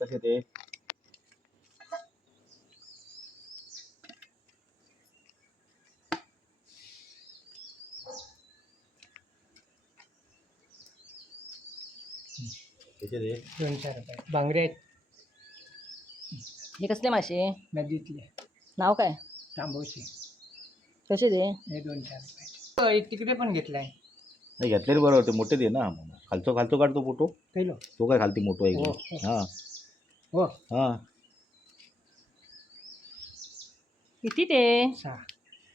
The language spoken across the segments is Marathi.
कसे ते? कसे ते? दोनशे रुपये. बांगडे आहेत. हे कसले मासे? नदीतले. नाव काय? तांबूशी. कसे ते? हे दोनशे रुपये एक तिकडे पण घेतलाय. नाही घेतलेले बरं होते. मोठे दे ना. खालचो खालचो काढतो फोटो. किलो तो काय खालती मोठो आहे हो, एकदम. हा. हो. हा. किती ते सहा.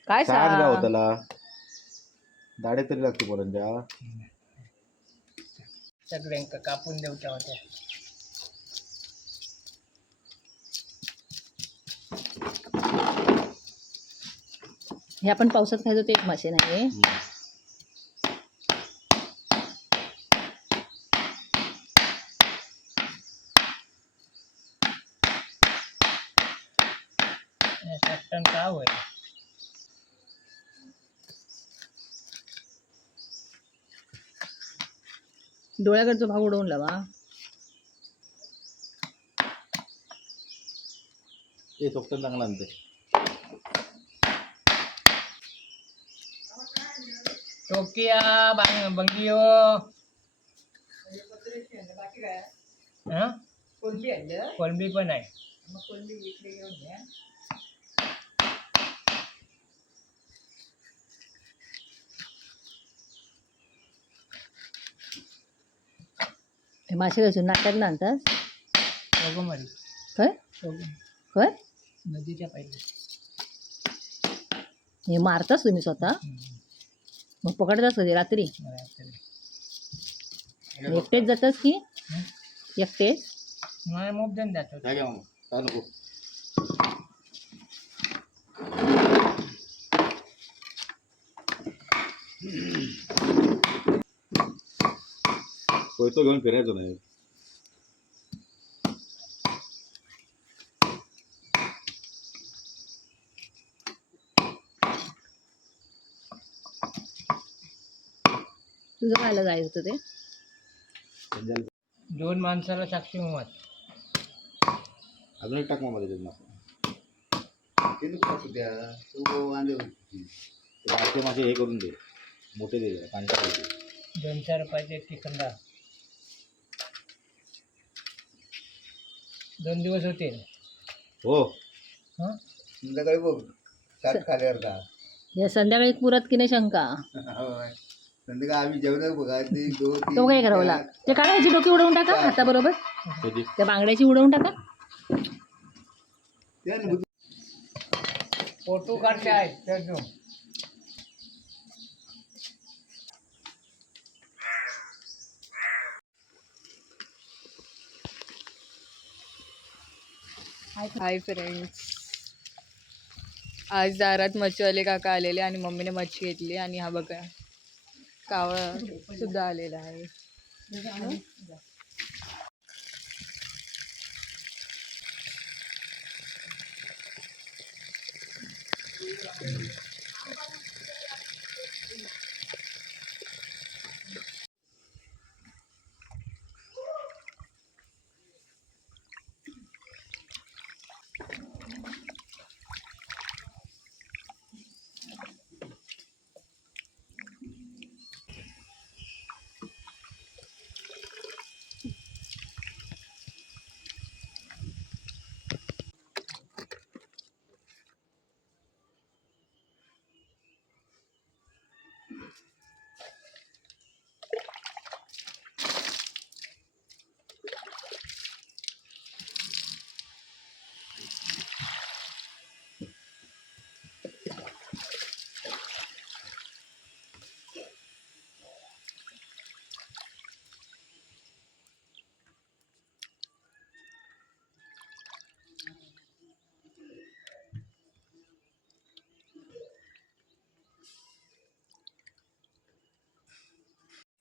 काय सांग गाव सांग त्याला. दाडे तरी लागते पर्यंत सगळ्यांका कापून देऊच्या होत्या. हे आपण पावसात खायचो ते एक मासे नाही टन का होय डोळ्याकडचा भाग उडवून लावा ते सोपटन चांगला आणते टोकिया बांग बंगियो. हा? कोलंबी पण आहे. हे मासे कसे नाट्यात आणतात काय काय? नदीच्या हे मारताच तुम्ही स्वतः? मग पकडताच कधी? रात्री? एकटेच जातात की? एकटेच? नाही मोप देऊन जातो कोयतो घेऊन फिरायचो नाही. तुझं खायला जायचं होतं ते. दोन माणसाला साक्षी मत अजून एक टाक मग मध्ये मासे मासे मासे हे करून दे. मोठे दे पाणी टाकून दे. दोनशे रुपयाचे एक तिखंडा. दोन दिवस होतील. हो. हं? संध्याकाळी बघ. सात खाल्यावर का या संध्याकाळी पुरत की नाही शंका? होय. संध्याकाळी आम्ही जेवण बघा ते दोन तीन, तो काय करावला ते काढायची डोकी उडवून टाका आता बरोबर? कधी? त्या बांगड्याची उडवून टाका. ते फोटो काढते आहेत तर हाय फ्रेंड्स आज दारात मच्छीवाले काका आलेले आणि मम्मीने मच्छी घेतली आणि हा बघा कावळा सुद्धा आलेला आहे.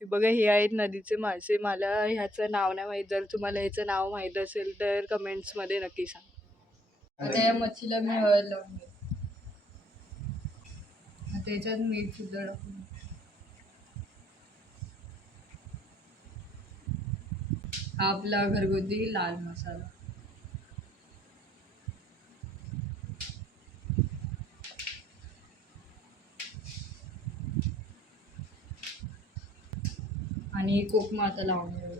हे बघा हे आहेत नदीचे मासे. मला ह्याचं नाव नाही माहीत. जर तुम्हाला ह्याचं नाव माहीत असेल तर कमेंट्समध्ये नक्की सांगा. आता या मच्छीला मी हळद लावून आता याच्यात मीठ सुद्धा टाकून हा आपला घरगुती लाल मसाला. आणि कोकमा आता लावून घेऊ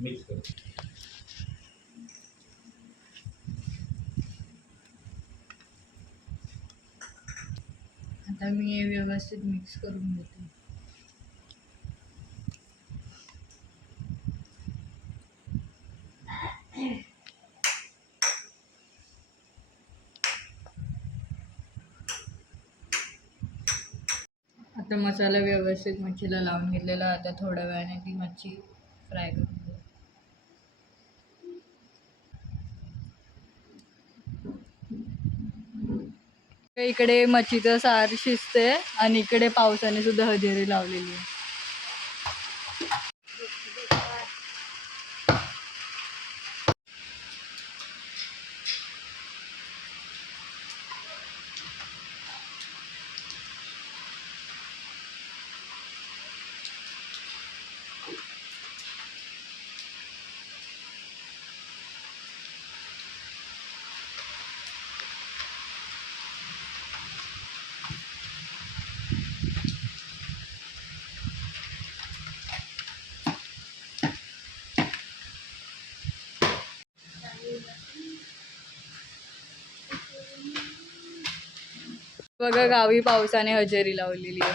मिक्स कर. आता मी हे व्यवस्थित मिक्स करून घेते. आता मसाला व्यवस्थित मच्छीला लावून घेतलेला. आता थोड्या वेळाने ती मच्छी फ्राय करून घेऊ. इकडे मच्छीचं सार शिजते आणि इकडे पावसाने सुद्धा हजेरी लावलेली आहे. बघा गावी पावसाने हजेरी लावलेली आहे.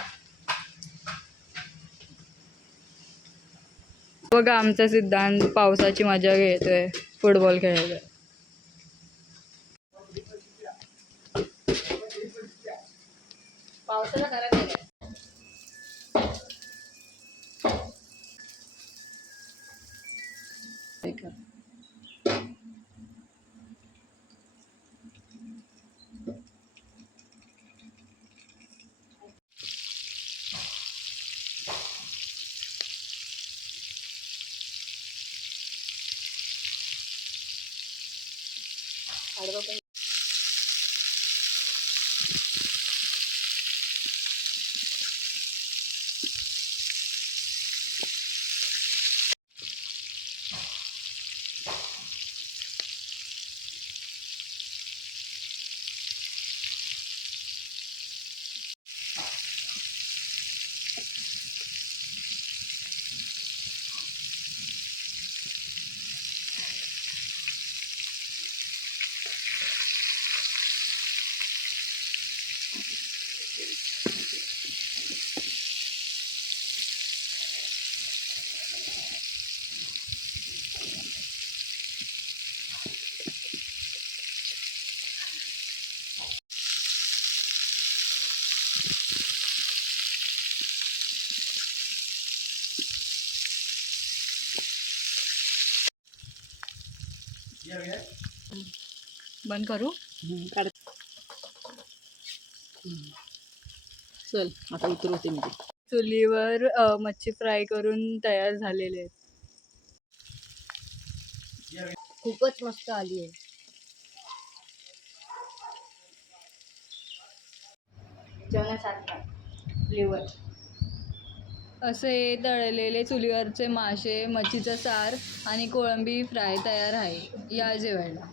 बघा आमचा सिद्धांत पावसाची मजा घेतोय फुटबॉल खेळायला. पावसाला 好的。बंद करू? काढ चल आता उतरवते मी. चुलीवर मच्छी फ्राय करून तयार झालेले आहेत. खूपच मस्त आली आहे. फ्लेवर. असे तळलेले चुलीवरचे मासे मच्छीचं सार आणि कोळंबी फ्राय तयार आहे. या जेवायला.